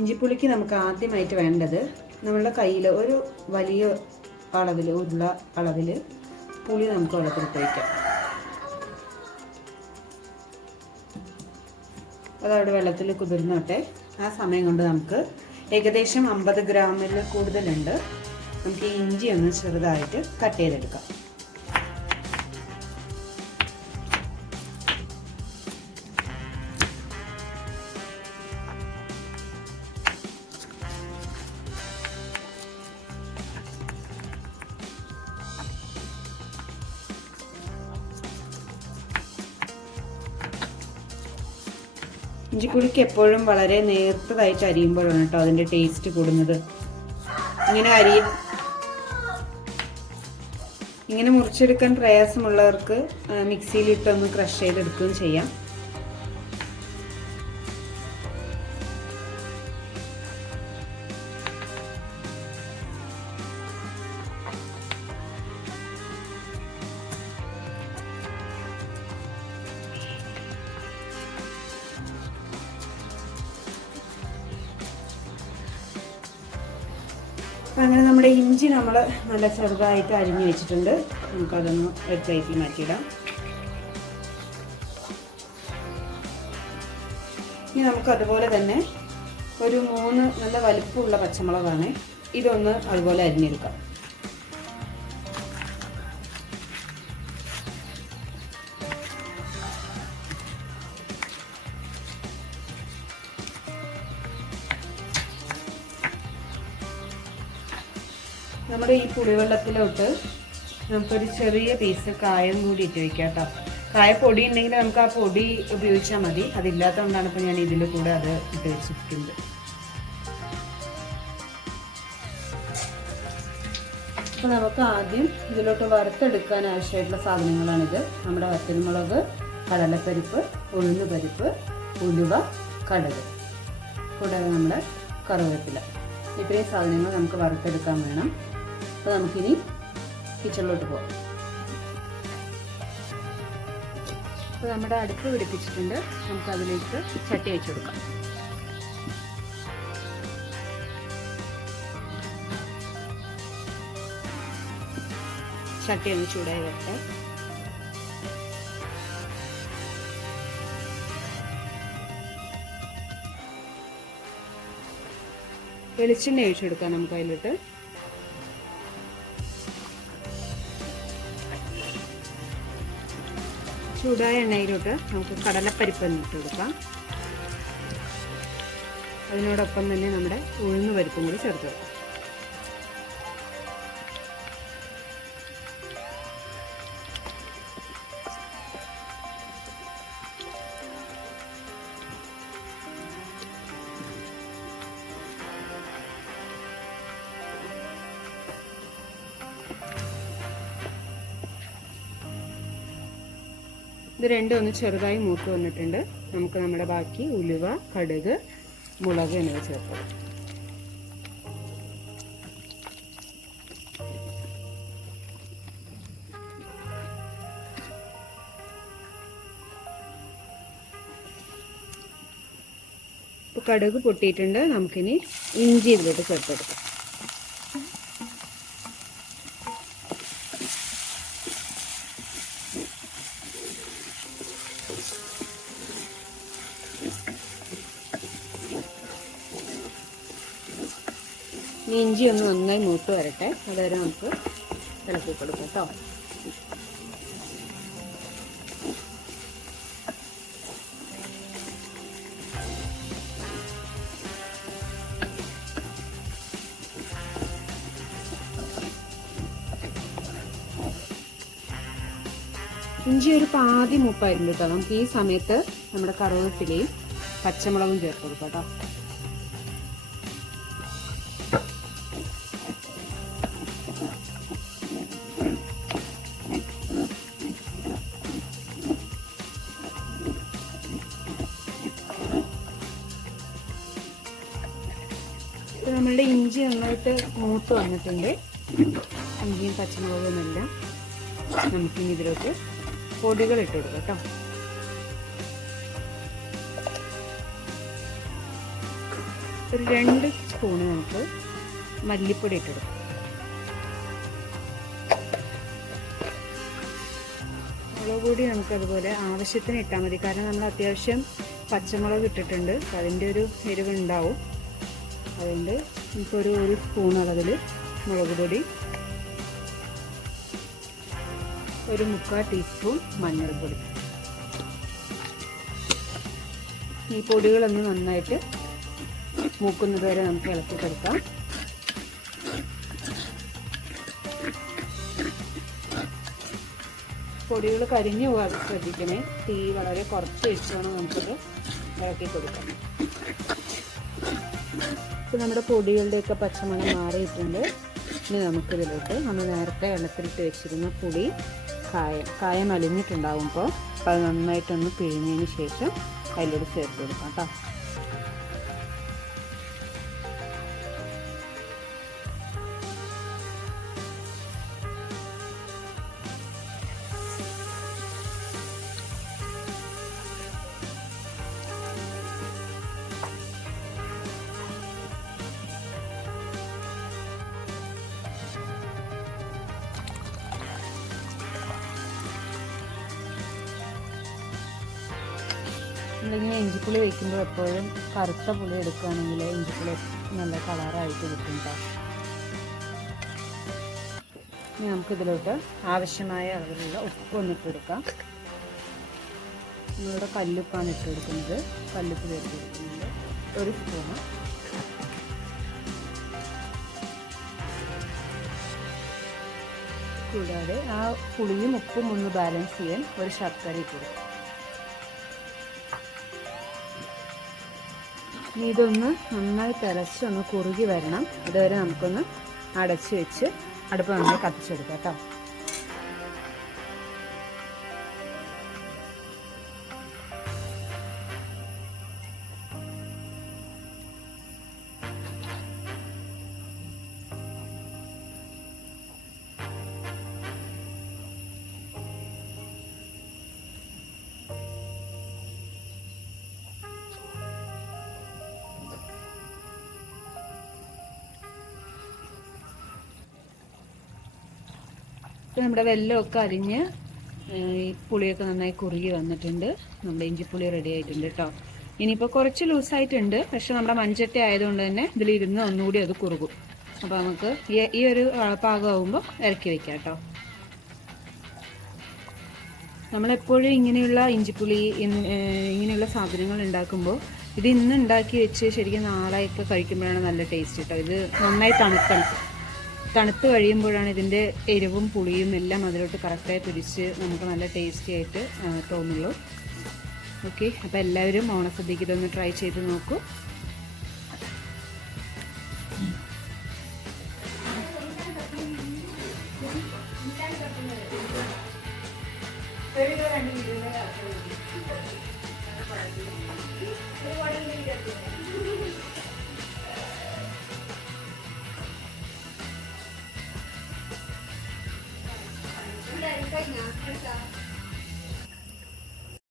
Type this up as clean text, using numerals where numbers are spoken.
ഇഞ്ചിപ്പുളിക്ക് നമുക്ക് ആദ്യമായിട്ട് വേണ്ടത് നമ്മളുടെ കയ്യിൽ ഒരു വലിയ അളവിൽ ഉരുള അളവിൽ പുളി നമുക്ക് വെള്ളത്തിലിട്ട് വയ്ക്കാം. അതവിടെ വെള്ളത്തിൽ കുതിർന്നോട്ടെ. ആ സമയം കൊണ്ട് നമുക്ക് ഏകദേശം 50 ഗ്രാമിൽ കൂടുതലുണ്ട്. നമുക്ക് ഈ ഇഞ്ചി ഒന്ന് ചെറുതായിട്ട് കട്ട് ചെയ്തെടുക്കാം. ഇഞ്ചിപ്പുളിക്ക് എപ്പോഴും വളരെ നേർത്തതായിട്ട് അരിയുമ്പോഴാണ് കേട്ടോ അതിൻ്റെ ടേസ്റ്റ് കൂടുന്നത്. ഇങ്ങനെ മുറിച്ചെടുക്കാൻ പ്രയാസമുള്ളവർക്ക് മിക്സിയിലിട്ടൊന്ന് ക്രഷ് ചെയ്തെടുക്കുകയും ചെയ്യാം. അങ്ങനെ നമ്മുടെ ഇഞ്ചി നമ്മൾ നല്ല ചെറുതായിട്ട് അരിഞ്ഞു വെച്ചിട്ടുണ്ട്. നമുക്കതൊന്ന് ഒരു പ്ലേറ്റിൽ മാറ്റിയിടാം. ഇനി നമുക്ക് അതുപോലെ തന്നെ ഒരു 3 നല്ല വലിപ്പമുള്ള പച്ചമുളകാണ്. ഇതൊന്ന് അതുപോലെ അരിഞ്ഞെടുക്കാം. നമ്മുടെ ഈ പുളിവെള്ളത്തിലോട്ട് നമുക്കൊരു ചെറിയ പീസ് കായം കൂടി ഇട്ട് വയ്ക്കാം കേട്ടോ. കായപ്പൊടി ഉണ്ടെങ്കിൽ നമുക്ക് ആ പൊടി ഉപയോഗിച്ചാൽ മതി. അതില്ലാത്തതുകൊണ്ടാണ് ഇപ്പോൾ ഞാൻ ഇതിൽ കൂടെ അത് ഇട്ട് വെച്ചിരിക്കുന്നത്. അപ്പോൾ നമുക്ക് ആദ്യം ഇതിലോട്ട് വറുത്തെടുക്കാൻ ആവശ്യമായിട്ടുള്ള സാധനങ്ങളാണിത്. നമ്മുടെ വറ്റൽമുളക്, കടലപ്പരിപ്പ്, ഉഴുന്നുപരിപ്പ്, ഉലുവ, കടുക്, കൂടാതെ നമ്മുടെ കറിവേപ്പില. ഇത്രയും സാധനങ്ങൾ നമുക്ക് വറുത്തെടുക്കാൻ വേണം. അപ്പോൾ നമുക്കിനി കിച്ചണിലോട്ട് പോകാം. അപ്പോൾ നമ്മുടെ അടുപ്പ് പിടിപ്പിച്ചിട്ടുണ്ട്. നമുക്കതിലേക്ക് ചട്ടി വെച്ച് കൊടുക്കാം. ചട്ടി ഒന്ന് ചൂടായി വരട്ടെ. വെളിച്ചെണ്ണ ഒഴിച്ചെടുക്കാം നമുക്ക് അതിലോട്ട്. ചൂടായ എണ്ണയിലോട്ട് നമുക്ക് കടലപ്പരിപ്പ് ഇട്ട് കൊടുക്കാം. അതിനോടൊപ്പം തന്നെ നമ്മുടെ ഉഴുന്ന് പരിപ്പും കൂടി ചേർത്ത് കൊടുക്കാം. ഇത് രണ്ടും ഒന്ന് ചെറുതായി മൂത്ത് വന്നിട്ടുണ്ട്. നമുക്ക് നമ്മുടെ ബാക്കി ഉലുവ, കടുക്, മുളക് എന്നിവ ചേർക്കാം. ഇപ്പോൾ കടുക് പൊട്ടിയിട്ടുണ്ട്. നമുക്കിനി ഇഞ്ചി ഇതിലോട്ട് ചേർത്തെടുക്കാം. ഇഞ്ചി ഒന്ന് നന്നായി മൂത്ത് വരട്ടെ. അതുവരെ നമുക്ക് ഇളക്കി കൊടുക്കാം കേട്ടോ. ഇഞ്ചി ഒരു പാതി മൂപ്പായിരുന്നു കേട്ടോ. നമുക്ക് ഈ സമയത്ത് നമ്മുടെ കറിവേപ്പിലയും പച്ചമുളകും ചേർത്ത് കൊടുക്കാം കേട്ടോ. നമ്മളുടെ ഇഞ്ചി നന്നായിട്ട് മൂത്ത് വന്നിട്ടുണ്ട്. ഇഞ്ചിയും പച്ചമുളകും എല്ലാം നമുക്കിനി ഇതിലോട്ട് പൊടികൾ ഇട്ട് കൊടുക്കാം കേട്ടോ. ഒരു 2 സ്പൂണ് നമുക്ക് മല്ലിപ്പൊടി ഇട്ടെടുക്കാം. മുളക് പൊടി നമുക്കതുപോലെ ആവശ്യത്തിന് ഇട്ടാൽ മതി, കാരണം നമ്മൾ അത്യാവശ്യം പച്ചമുളക് ഇട്ടിട്ടുണ്ട്, അതിൻ്റെ ഒരു എരിവുണ്ടാവും. അതുകൊണ്ട് നമുക്കൊരു 1 സ്പൂൺ അളവിൽ മുളക് പൊടി, 1/4 ടീസ്പൂൺ മഞ്ഞൾപ്പൊടി. ഈ പൊടികളൊന്ന് നന്നായിട്ട് മൂക്കുന്നത് വരെ നമുക്ക് ഇളക്കി കൊടുക്കാം. പൊടികൾ കരിഞ്ഞു പോകാതെ ശ്രദ്ധിക്കണേ. തീ വളരെ കുറച്ച് വെച്ച് വേണം നമുക്കത് ഇളക്കി കൊടുക്കാം. ഇപ്പോൾ നമ്മുടെ പൊടികളുടെയൊക്കെ പച്ചമണം മാറിയിട്ടുണ്ട്. ഇനി നമുക്കിതിലോട്ട് നമ്മൾ നേരത്തെ വെള്ളത്തിലിട്ട് വെച്ചിരുന്ന പുളി, കായം അലിഞ്ഞിട്ടുണ്ടാവും. അപ്പോൾ അത് നന്നായിട്ടൊന്ന് പിഴിഞ്ഞതിന് ശേഷം അതിലോട്ട് ചേർത്ത് കൊടുക്കാം കേട്ടോ. നമ്മളിങ്ങനെ ഇഞ്ചിപ്പുളി വയ്ക്കുമ്പോൾ എപ്പോഴും കറുത്ത പുളി എടുക്കുകയാണെങ്കിൽ ഇഞ്ചിപ്പുളി നല്ല കളറായിട്ട് കിട്ടും കേട്ടോ. ഇനി നമുക്കിതിലോട്ട് ആവശ്യമായ അളവിലുള്ള ഉപ്പ് ഒന്നിട്ട് കൊടുക്കാം. നമ്മളിവിടെ കല്ലുപ്പാണ് ഇട്ട് കൊടുക്കുന്നത്. കല്ലുപ്പ് ചേർത്ത് കൊടുക്കുന്നുണ്ട് 1 സ്പൂണ്. കൂടാതെ ആ പുളിയും ഉപ്പും ഒന്ന് ബാലൻസ് ചെയ്യാൻ ഒരു ശർക്കര ഇട്ട് കൊടുക്കും. ഇനി ഇതൊന്ന് നന്നായി തിളച്ചൊന്ന് കുറുകി വരണം. അതുവരെ നമുക്കൊന്ന് അടച്ച് വെച്ച് അടുപ്പ് നന്നായി കത്തിച്ചെടുക്കാം കേട്ടോ. ഇപ്പോൾ നമ്മുടെ വെല്ലമൊക്കെ അരിഞ്ഞ് ഈ പുളിയൊക്കെ നന്നായി കുറുകി വന്നിട്ടുണ്ട്. നമ്മുടെ ഇഞ്ചിപ്പുളി റെഡി ആയിട്ടുണ്ട് കേട്ടോ. ഇനിയിപ്പോൾ കുറച്ച് ലൂസായിട്ടുണ്ട്, പക്ഷെ നമ്മുടെ മൺചട്ടി ആയതുകൊണ്ട് തന്നെ ഇതിലിരുന്ന് ഒന്നുകൂടി അത് കുറുകും. അപ്പോൾ നമുക്ക് ഈ ഒരു പാകമാകുമ്പോൾ ഇറക്കി വയ്ക്കാം കേട്ടോ. നമ്മളെപ്പോഴും ഇങ്ങനെയുള്ള ഇഞ്ചിപ്പുളി ഇങ്ങനെയുള്ള സാധനങ്ങൾ ഉണ്ടാക്കുമ്പോൾ ഇത് ഇന്ന് ഉണ്ടാക്കി വെച്ച് ശരിക്കും നാളെയൊക്കെ കഴിക്കുമ്പോഴാണ് നല്ല ടേസ്റ്റ് കേട്ടോ. ഇത് നന്നായി തണുത്ത് കഴിയുമ്പോഴാണ് ഇതിൻ്റെ എരിവും പുളിയും എല്ലാം അതിലോട്ട് കറക്റ്റായി പിടിച്ച് നമുക്ക് നല്ല ടേസ്റ്റി ആയിട്ട് തോന്നുള്ളൂ. ഓക്കെ, അപ്പോൾ എല്ലാവരും ഓണസദ്യക്ക് ഇതൊന്ന് ട്രൈ ചെയ്ത് നോക്കൂ. ഒരുപാട്